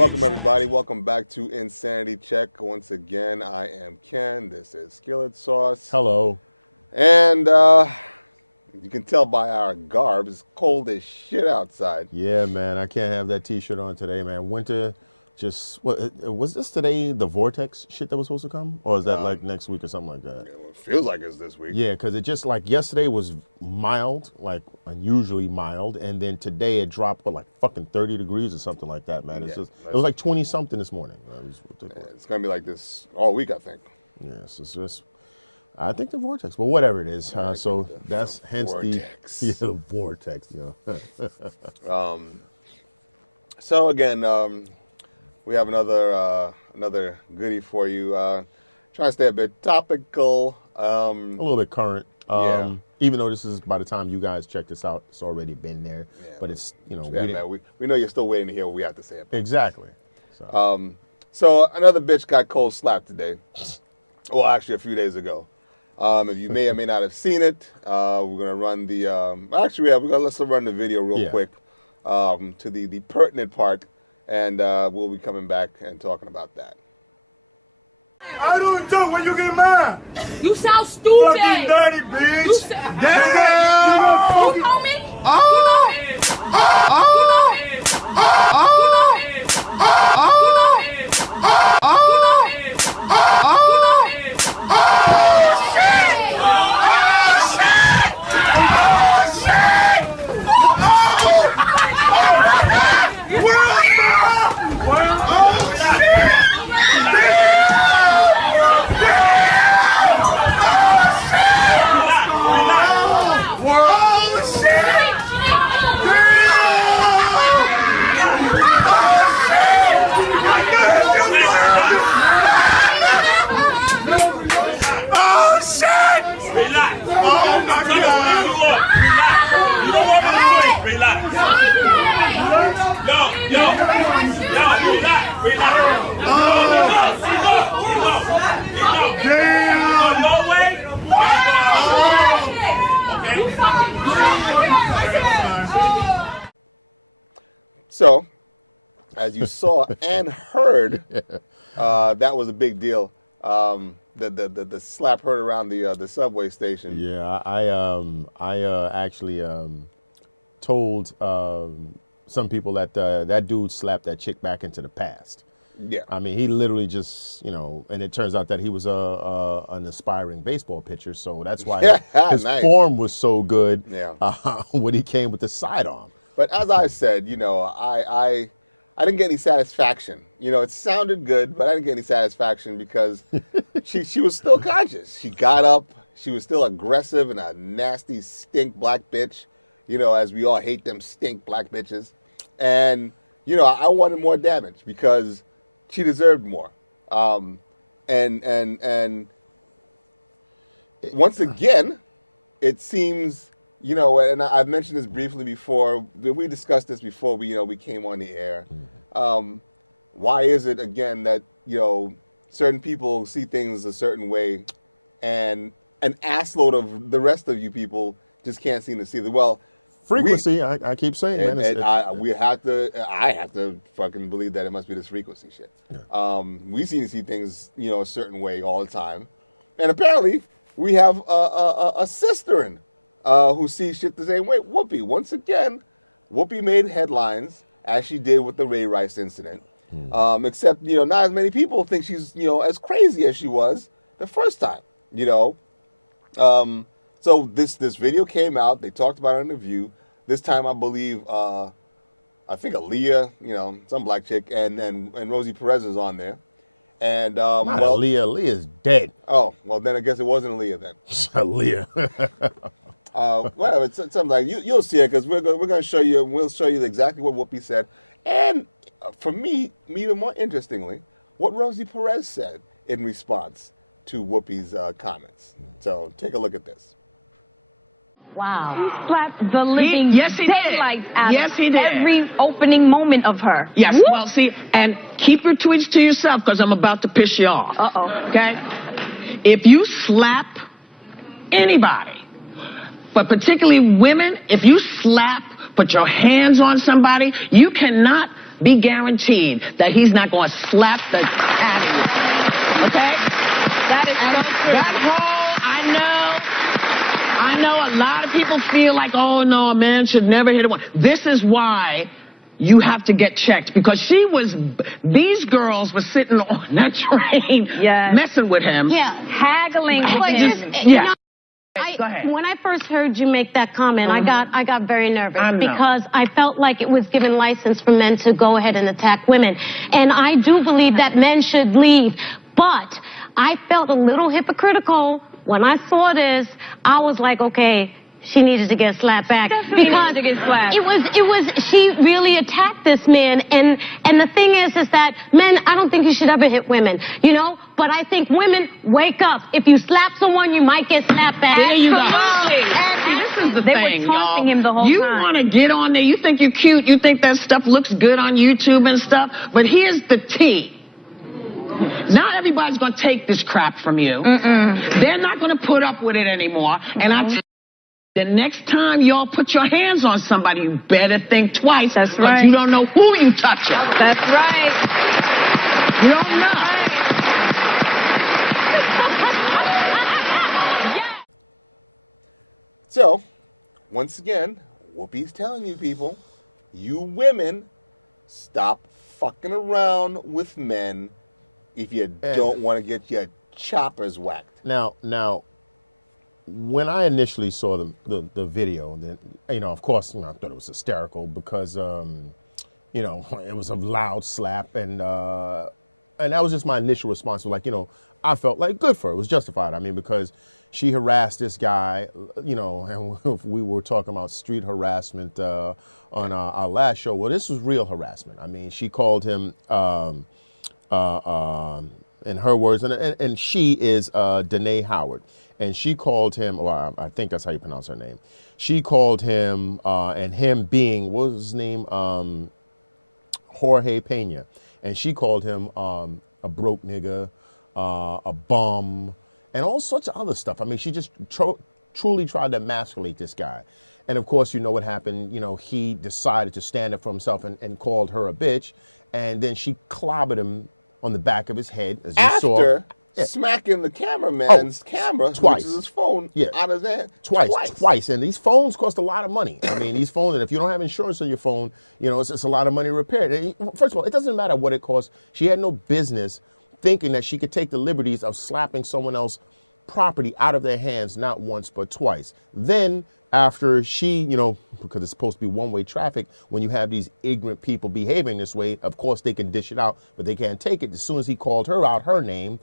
Welcome, everybody. Welcome back to Insanity Check. Once again, I am Ken. This is Skillet Sauce. Hello. And you can tell by our garb, it's cold as shit outside. Yeah, man. I can't have that T-shirt on today, man. Winter just... was this today the vortex shit that was supposed to come? Or is that like next week or something like that? Yeah, well, it feels like it's this week. Yeah, because it just like yesterday was mild, like unusually mild. And then today it dropped, like fucking 30 degrees or something like that, man. It's just, it was like 20 something this morning. It's going to be like this all week, I think. Yes, it's just... I think the vortex, but whatever it is. So that's hence vortex. the vortex. So again, we have another goodie for you. Trying to stay a bit topical. A little bit current. Yeah. Even though this is, by the time you guys check this out, it's already been there. Yeah, but it's, we know you're still waiting to hear what we have to say about it. Exactly. So another bitch got cold slapped today. Well, actually a few days ago. If you may or may not have seen it, we're gonna run the. Let's run the video real quick to the pertinent part, and we'll be coming back and talking about that. I don't talk when you get mad. You sound stupid. Fucking dirty bitch. You sound. Damn. You know me? Oh. You know me? So, as you saw and heard, that was a big deal. The slap heard around the subway station. Yeah, I actually told some people that that dude slapped that chick back into the past. Yeah. I mean, he literally just, and it turns out that he was an aspiring baseball pitcher, so that's why his form was so good when he came with the sidearm. But as I said, I didn't get any satisfaction. It sounded good, but I didn't get any satisfaction because she was still conscious. She got up. She was still aggressive and a nasty stink black bitch, as we all hate them stink black bitches. And, I wanted more damage because she deserved more. And once again, it seems... and I've mentioned this briefly before. We discussed this before we came on the air. Why is it again that certain people see things a certain way, and an assload of the rest of you people just can't seem to see it? Well, frequency. I keep saying, man. I have to fucking believe that it must be this frequency shit. Yeah. We seem to see things a certain way all the time, and apparently we have a sister who sees shit the same way. Whoopi. Once again, Whoopi made headlines, as she did with the Ray Rice incident. Except, not as many people think she's, as crazy as she was the first time, So this video came out. They talked about it in The View. This time, I believe, I think Aaliyah, some black chick, and Rosie Perez is on there. And Not Aaliyah. Aaliyah's dead. Oh, well, then I guess it wasn't Aaliyah then. Aaliyah. Whatever, it's something like you'll see it because we're going to show you. We'll show you exactly what Whoopi said, and for me, even more interestingly, what Rosie Perez said in response to Whoopi's comments. So take a look at this. Wow. He slapped the living daylights out of every opening moment of her. Yes, Whoop. Well, see, and keep your tweets to yourself because I'm about to piss you off. Uh-oh. Okay? If you slap anybody, but particularly women, if you slap, put your hands on somebody, you cannot be guaranteed that he's not going to slap the out of you. Okay? That is so true. That whole, I know a lot of people feel like, oh no, a man should never hit a woman. This is why you have to get checked, because these girls were sitting on that train messing with him. Yeah. Haggling with him. You know, Go ahead. when I first heard you make that comment, I got very nervous I know. because I felt like it was given license for men to go ahead and attack women. And I do believe that men should leave. But I felt a little hypocritical when I saw this. I was like, okay, she needed to get slapped back. Because to get slapped. She really attacked this man. And the thing is that men, I don't think you should ever hit women, you know? But I think women, wake up. If you slap someone, you might get slapped back. There you go. Absolutely. This is the They thing, were taunting y'all. him the whole You time. want to get on there. You think you're cute. You think that stuff looks good on YouTube and stuff. But here's the tea. Not everybody's going to take this crap from you. They're not going to put up with it anymore. And I tell you, the next time y'all put your hands on somebody, you better think twice. That's because right. you don't know who you touching. That's right. You don't know. So, once again, Whoopi's telling you people, you women, stop fucking around with men if you don't want to get your choppers whacked. Now, when I initially saw the video, then of course, I thought it was hysterical because it was a loud slap, and that was just my initial response. Was like, I felt like good for her. It was justified. I mean, because she harassed this guy, and we were talking about street harassment on our last show. Well, this was real harassment. I mean, she called him, in her words, and she is Danae Howard. And she called him, well, I think that's how you pronounce her name. She called him, and him being, what was his name? Jorge Pena. And she called him a broke nigga, a bum, and all sorts of other stuff. I mean, she just truly tried to emasculate this guy. And of course, you know what happened. He decided to stand up for himself and called her a bitch. And then she clobbered him on the back of his head, as you saw. After smacking the cameraman's camera, twice. which is his phone, out of his hand. Twice. And these phones cost a lot of money. I mean, these phones, and if you don't have insurance on your phone, it's a lot of money to repair it. First of all, it doesn't matter what it costs. She had no business thinking that she could take the liberties of slapping someone else's property out of their hands, not once, but twice. Then, after she, because it's supposed to be one-way traffic, when you have these ignorant people behaving this way, of course they can dish it out, but they can't take it. As soon as he called her out her name,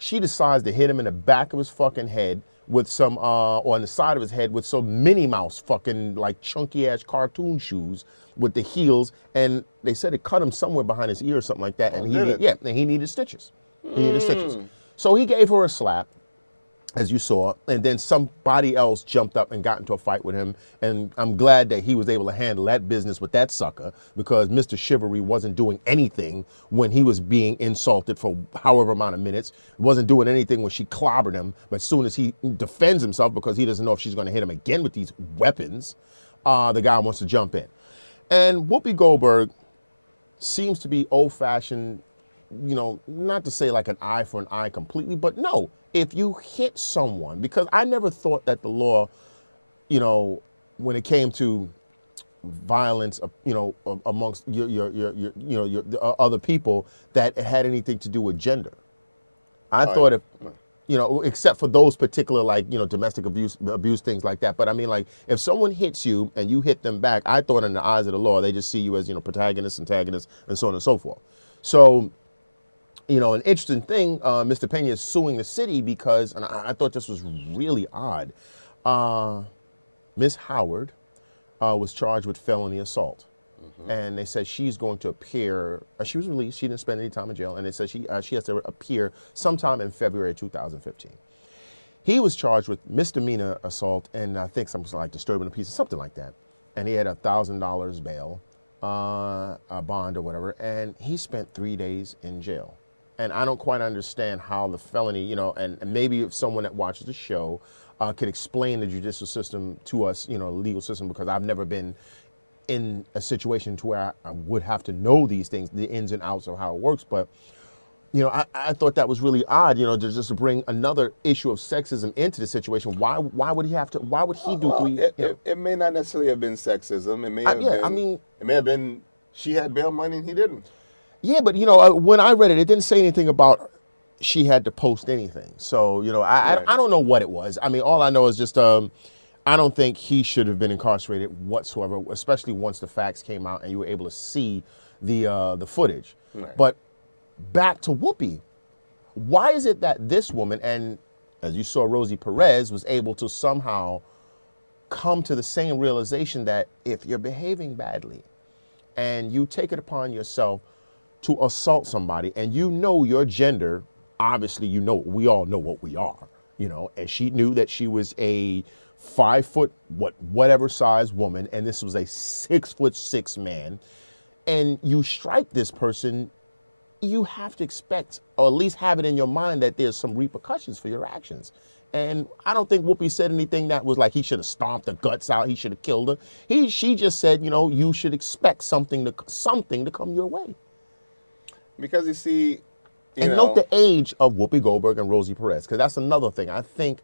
she decides to hit him in the back of his fucking head with some, or on the side of his head with some Minnie Mouse fucking like chunky ass cartoon shoes with the heels. And they said it cut him somewhere behind his ear or something like that. And he needed stitches. He needed stitches. So he gave her a slap, as you saw, and then somebody else jumped up and got into a fight with him. And I'm glad that he was able to handle that business with that sucker, because Mr. Chivalry wasn't doing anything when he was being insulted for however amount of minutes. Wasn't doing anything when she clobbered him. But as soon as he defends himself, because he doesn't know if she's going to hit him again with these weapons, the guy wants to jump in. And Whoopi Goldberg seems to be old-fashioned, not to say like an eye for an eye completely, but no. If you hit someone, because I never thought that the law, when it came to violence, amongst your other people, that it had anything to do with gender. I thought if, except for those particular domestic abuse things like that. But I mean, like if someone hits you and you hit them back, I thought in the eyes of the law they just see you as protagonist, antagonist, and so on and so forth. So. An interesting thing, Mr. Pena is suing the city because, and I thought this was really odd, Miss Howard was charged with felony assault. And they said she's going to appear, she was released, she didn't spend any time in jail, and they said she has to appear sometime in February 2015. He was charged with misdemeanor assault and I think something like disturbing the peace or something like that. And he had $1,000 bail, a bond or whatever, and he spent 3 days in jail. And I don't quite understand how the felony, and maybe if someone that watches the show could explain the judicial system to us, the legal system, because I've never been in a situation to where I would have to know these things, the ins and outs of how it works. But, you know, I thought that was really odd, you know, just to bring another issue of sexism into the situation. Why would he do three? It may not necessarily have been sexism. It may have been. It may have been she had bail money and he didn't. Yeah, but you know, when I read it, it didn't say anything about she had to post anything. So, you know, I don't know what it was. I mean, all I know is just I don't think he should have been incarcerated whatsoever, especially once the facts came out and you were able to see the footage. Right. But back to Whoopi, why is it that this woman, and as you saw, Rosie Perez, was able to somehow come to the same realization that if you're behaving badly and you take it upon yourself to assault somebody and you know your gender, obviously you know, we all know what we are, you know, and she knew that she was a 5 foot, whatever size woman, and this was a 6'6" man, and you strike this person, you have to expect, or at least have it in your mind, that there's some repercussions for your actions. And I don't think Whoopi said anything that was like he should have stomped her guts out, he should have killed her. She just said, you know, you should expect something to come your way. Because you see, note the age of Whoopi Goldberg and Rosie Perez, because that's another thing. I think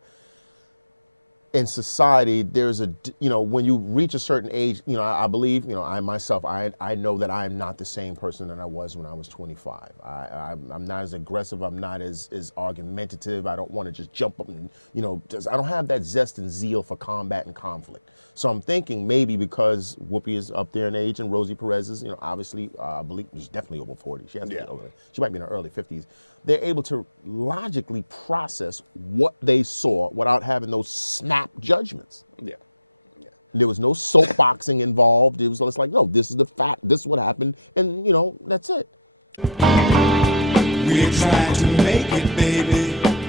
in society, there's when you reach a certain age, you know, I believe, you know, I myself, I know that I am not the same person that I was when I was 25. I'm not as aggressive. I'm not as argumentative. I don't want to just jump up and, you know, I don't have that zest and zeal for combat and conflict. So I'm thinking maybe because Whoopi is up there in age and Rosie Perez is, you know, obviously, I believe she's definitely over 40. She has to be over. She might be in her early 50s. They're able to logically process what they saw without having those snap judgments. Yeah. There was no soapboxing involved. It was just like, no, this is the fact. This is what happened. And, you know, that's it. We're trying to make it, baby.